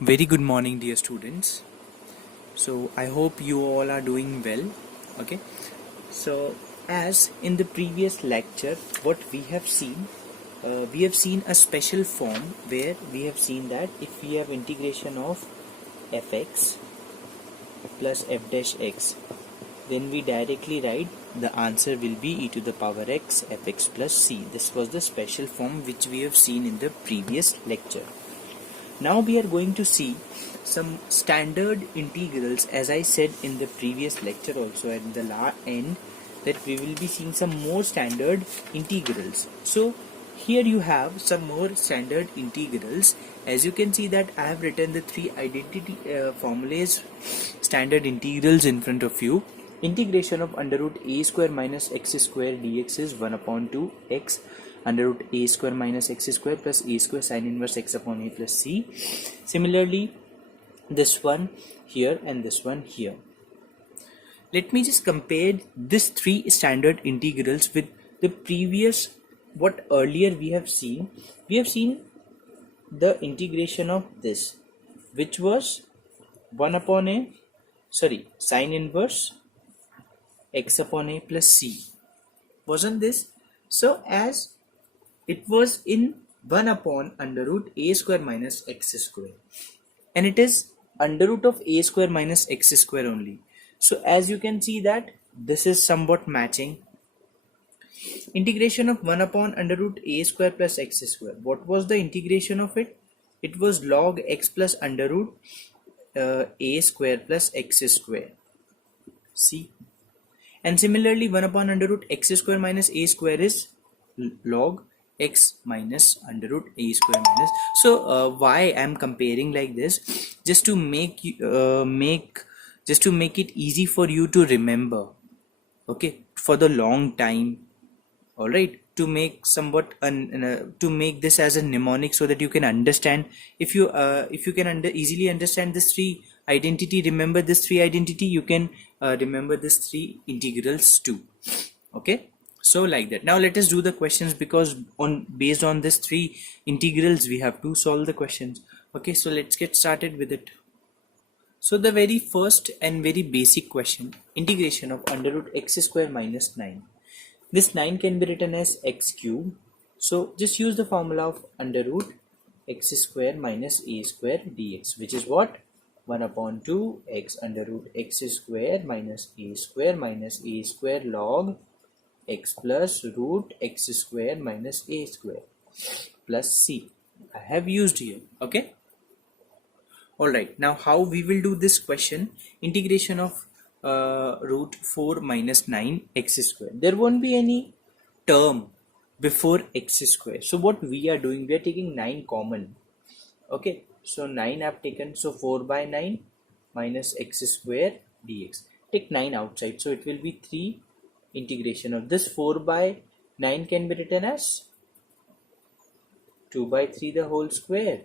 Very good morning, dear students. So, I hope you all are doing well. Okay, so as in the previous lecture, what we have seen a special form where we have seen that if we have integration of fx plus f dash x, then we directly write the answer will be e to the power x fx plus c. This was the special form which we have seen in the previous lecture. Now we are going to see some standard integrals, as I said in the previous lecture also at the end, that we will be seeing some more standard integrals. So here you have some more standard integrals. As you can see that I have written the three identity formulas standard integrals in front of you. Integration of under root a square minus x square dx is 1 upon 2 x under root a square minus x square plus a square sin inverse x upon a plus c. Similarly, this one here and this one here. Let me just compare these three standard integrals with the previous, what earlier we have seen. We have seen the integration of this, which was 1 upon a, sin inverse x upon a plus c. Wasn't this? So as it was in 1 upon under root a square minus x square, and it is under root of a square minus x square only. So as you can see that this is somewhat matching. Integration of 1 upon under root a square plus x square. What was the integration of it? It was log x plus under root a square plus x square. See? And similarly 1 upon under root x square minus a square is log x minus under root a square minus. So why I am comparing like this? Just to make it easy for you to remember, okay, for the long time. All right, to make somewhat to make this as a mnemonic so that you can understand. If you can easily understand this three identity, remember this three identity, you can remember this three integrals too. Okay, so like that. Now let us do the questions, because based on this three integrals we have to solve the questions. Okay, so let's get started with it. So the very first and very basic question, integration of under root x square minus 9. This 9 can be written as x cube. So just use the formula of under root x square minus a square dx, which is what? 1 upon 2 x under root x square minus a square log x plus root x square minus a square plus c. I have used here. Okay. Alright, now how we will do this question? Integration of root 4 minus 9 x square. There won't be any term before x square. So what we are doing, we are taking 9 common. Okay, so 9 I've taken, so 4 by 9 minus x square dx. Take 9 outside, so it will be 3. Integration of this 4 by 9 can be written as 2 by 3 the whole square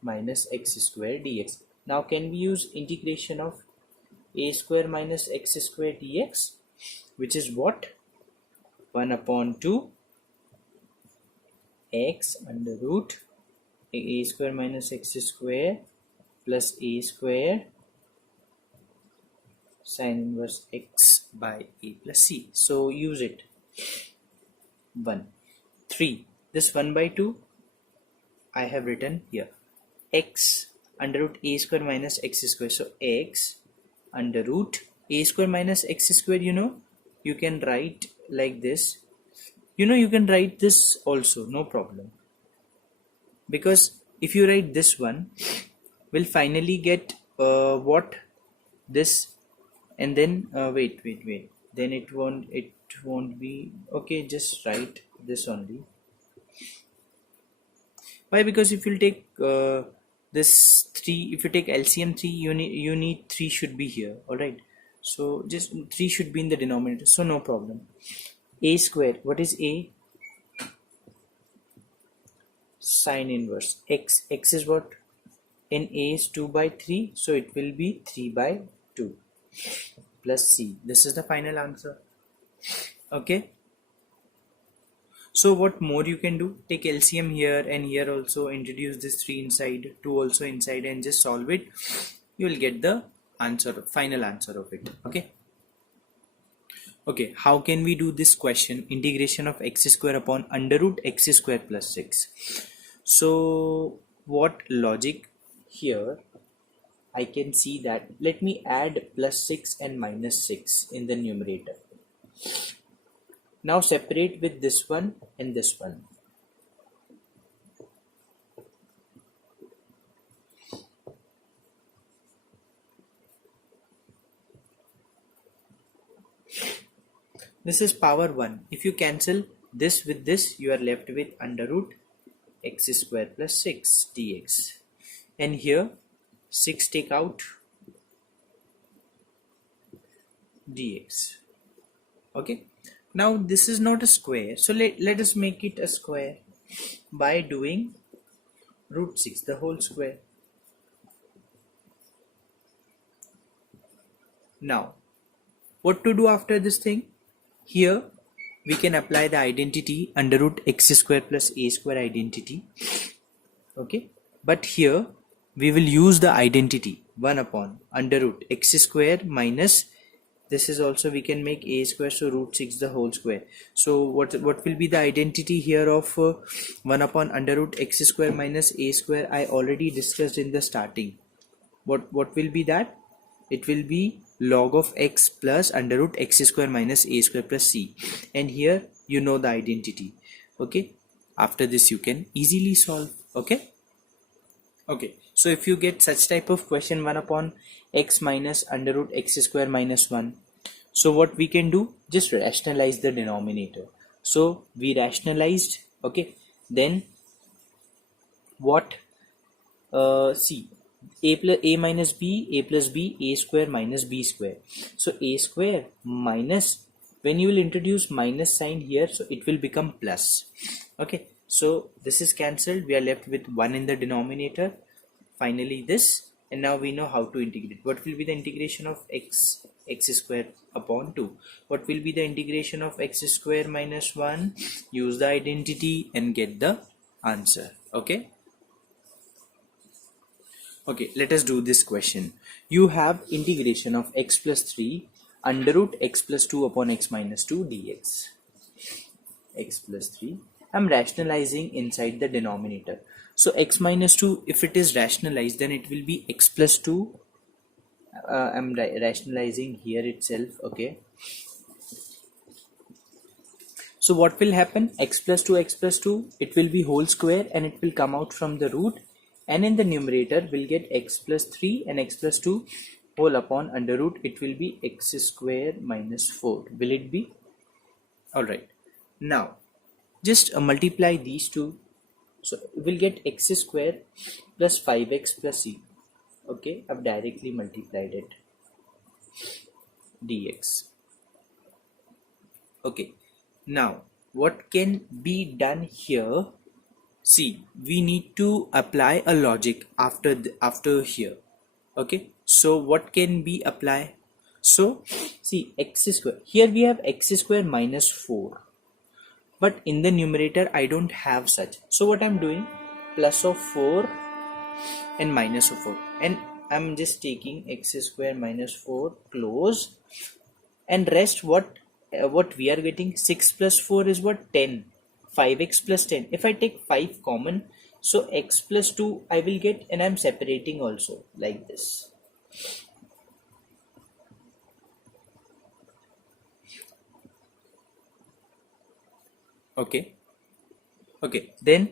minus x square dx. Now can we use integration of a square minus x square dx, which is what? 1 upon 2 x under root a square minus x square plus a square sin inverse x by a plus c. So use it. 1, 3. This 1 by 2 I have written here. X under root a square minus x square. So x under root a square minus x square, you can write like this. You can write this also, no problem. Because if you write this one, we'll finally get what? This, and then wait. Then it won't be okay. Just write this only. Why? Because if you take this 3, if you take LCM 3, you need 3 should be here. All right, so just 3 should be in the denominator, so no problem. A square, what is a? Sin inverse x. X is what? In a is 2 by 3, so it will be 3 by 2 plus c. This is the final answer. Okay, So what more you can do? Take LCM here and here also, introduce this 3 inside, 2 also inside, and just solve it. You will get the answer, final answer of it. Okay, how can we do this question? Integration of x square upon under root x square plus 6. So what logic here? I can see that, let me add plus 6 and minus 6 in the numerator. Now separate with this one and this one. This is power 1. If you cancel this with this, you are left with under root x square plus 6 dx. And here 6 take out dx. Okay. Now this is not a square. So let us make it a square by doing root 6 the whole square. Now what to do after this thing? Here we can apply the identity under root x square plus a square identity. Okay, but here we will use the identity 1 upon under root x square minus, this is also we can make a square, so root 6 the whole square. So what will be the identity here of 1 upon under root x square minus a square? I already discussed in the starting. What will be that? It will be log of x plus under root x square minus a square plus c, and here you know the identity. Okay, after this you can easily solve. Okay, so if you get such type of question, 1 upon x minus under root x square minus 1, so what we can do, just rationalize the denominator. So we rationalized. Okay, then what? See, a minus b, a plus b, a square minus b square. So a square minus, when you will introduce minus sign here, so it will become plus. Okay, so this is cancelled, we are left with 1 in the denominator, finally this, and now we know how to integrate. What will be the integration of x square upon 2? What will be the integration of x square minus 1? Use the identity and get the answer. Okay, let us do this question. You have integration of x plus 3 under root x plus 2 upon x minus 2 dx. X plus 3. I'm rationalizing inside the denominator. So x minus 2, if it is rationalized, then it will be x plus 2. I'm rationalizing here itself. Okay. So what will happen? X plus 2, it will be whole square and it will come out from the root. And in the numerator we'll get x plus 3 and x plus 2 whole upon under root, it will be x square minus 4. Will it be? Alright. Now just multiply these two. So we'll get x square plus 5x plus c. Okay, I've directly multiplied it. Dx. Okay. Now what can be done here? See, we need to apply a logic after here. Okay, so what can be apply? So see, x square, here we have x square minus 4, but in the numerator I don't have such. So what I'm doing, plus of 4 and minus of 4, and I'm just taking x square minus 4 close, and rest what we are getting, 6 plus 4 is what, 10. 5x plus 10. If I take 5 common, so x plus 2 I will get, and I'm separating also like this. Okay, then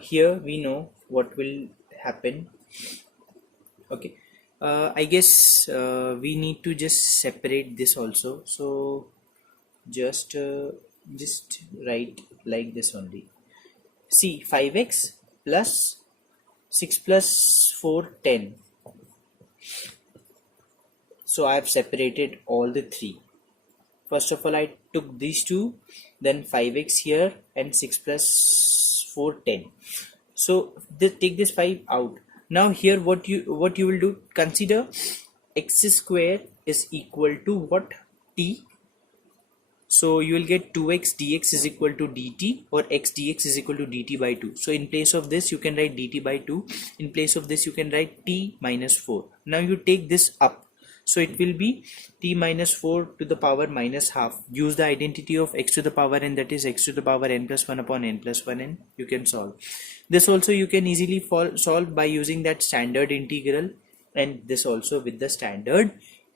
here we know what will happen. Okay, I guess we need to just separate this also. So just write like this only. See, 5x plus 6 plus 4, 10. So I have separated all the 3. First of all, I took these two, then 5x here, and 6 plus 4, 10. So take this 5 out. Now here what you will do, consider x square is equal to what? T. So you will get 2x dx is equal to dt, or x dx is equal to dt by 2. So in place of this you can write dt by 2. In place of this you can write t minus 4. Now you take this up. So it will be t minus 4 to the power minus half. Use the identity of x to the power n, that is x to the power n plus 1 upon n plus 1 n. You can solve. This also you can easily solve by using that standard integral, and this also with the standard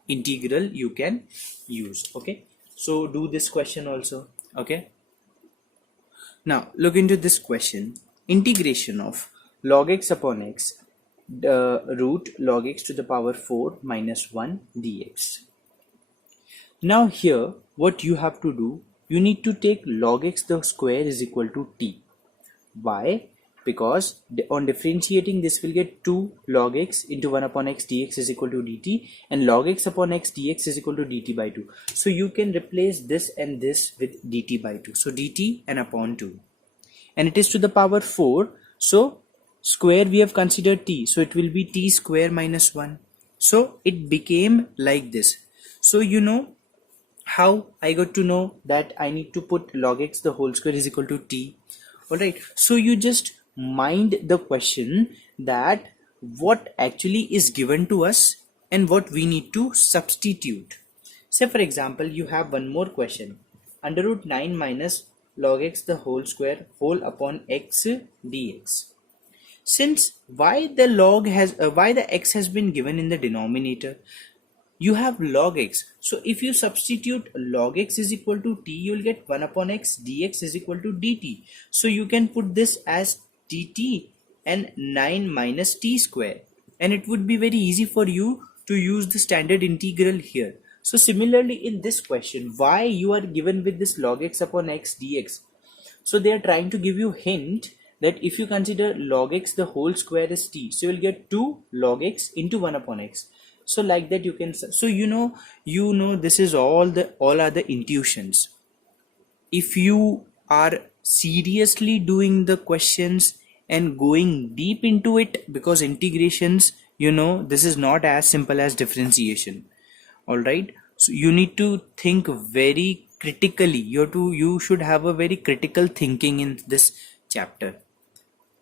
integral you can use. Okay. So do this question also. Okay. Now look into this question. Integration of log x upon x, the root log x to the power 4 minus 1 dx. Now here what you have to do, you need to take log x the square is equal to t. Why? Because on differentiating this will get 2 log x into 1 upon x dx is equal to dt, and log x upon x dx is equal to dt by 2. So you can replace this and this with dt by 2. So dt and upon 2. And it is to the power 4. So square we have considered t. So it will be t square minus 1. So it became like this. So you know how I got to know that I need to put log x the whole square is equal to t. Alright, so you just mind the question that what actually is given to us and what we need to substitute. Say for example, you have one more question. Under root 9 minus log x the whole square whole upon x dx. Since why the x has been given in the denominator, you have log x. So if you substitute log x is equal to t, you will get 1 upon x dx is equal to dt. So you can put this as dt and 9 minus t square, and it would be very easy for you to use the standard integral here. So similarly in this question, why you are given with this log x upon x dx? So they are trying to give you hint that if you consider log x the whole square is t, so you will get 2 log x into 1 upon x. So like that you can, so you know this is all are the intuitions. If you are seriously doing the questions and going deep into it, because integrations, this is not as simple as differentiation. All right, so you need to think very critically. You should have a very critical thinking in this chapter.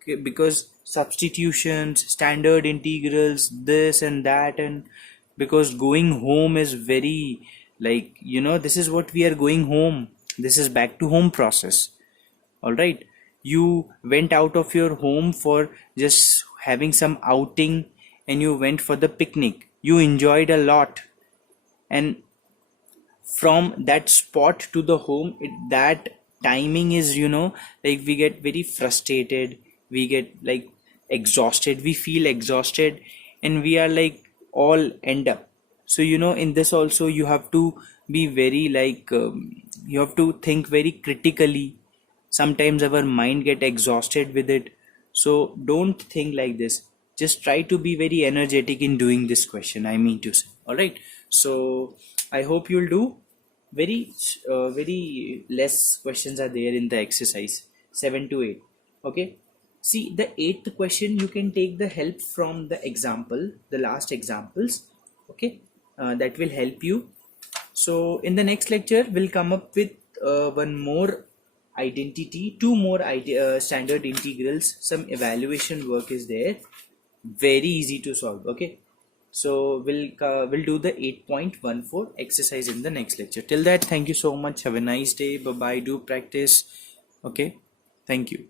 Okay, because substitutions, standard integrals, this and that, and because going home is very this is what we are going home. This is back to home process. All right, you went out of your home for just having some outing, and you went for the picnic. You enjoyed a lot, and from that spot to the home, that timing is we get very frustrated, we get exhausted, we feel exhausted, and we are all end up. So in this also you have to be very you have to think very critically. Sometimes our mind get exhausted with it, so don't think like this. Just try to be very energetic in doing this question, I mean to say. All right, so I hope you'll do. Very less questions are there in the exercise 7 to 8. Okay, see the 8th question, you can take the help from the example, the last examples. Okay, that will help you. So in the next lecture we'll come up with one more identity, two more standard integrals, some evaluation work is there, very easy to solve. Okay, so we'll do the 8.14 exercise in the next lecture. Till that, thank you so much. Have a nice day. Bye bye. Do practice. Okay, thank you.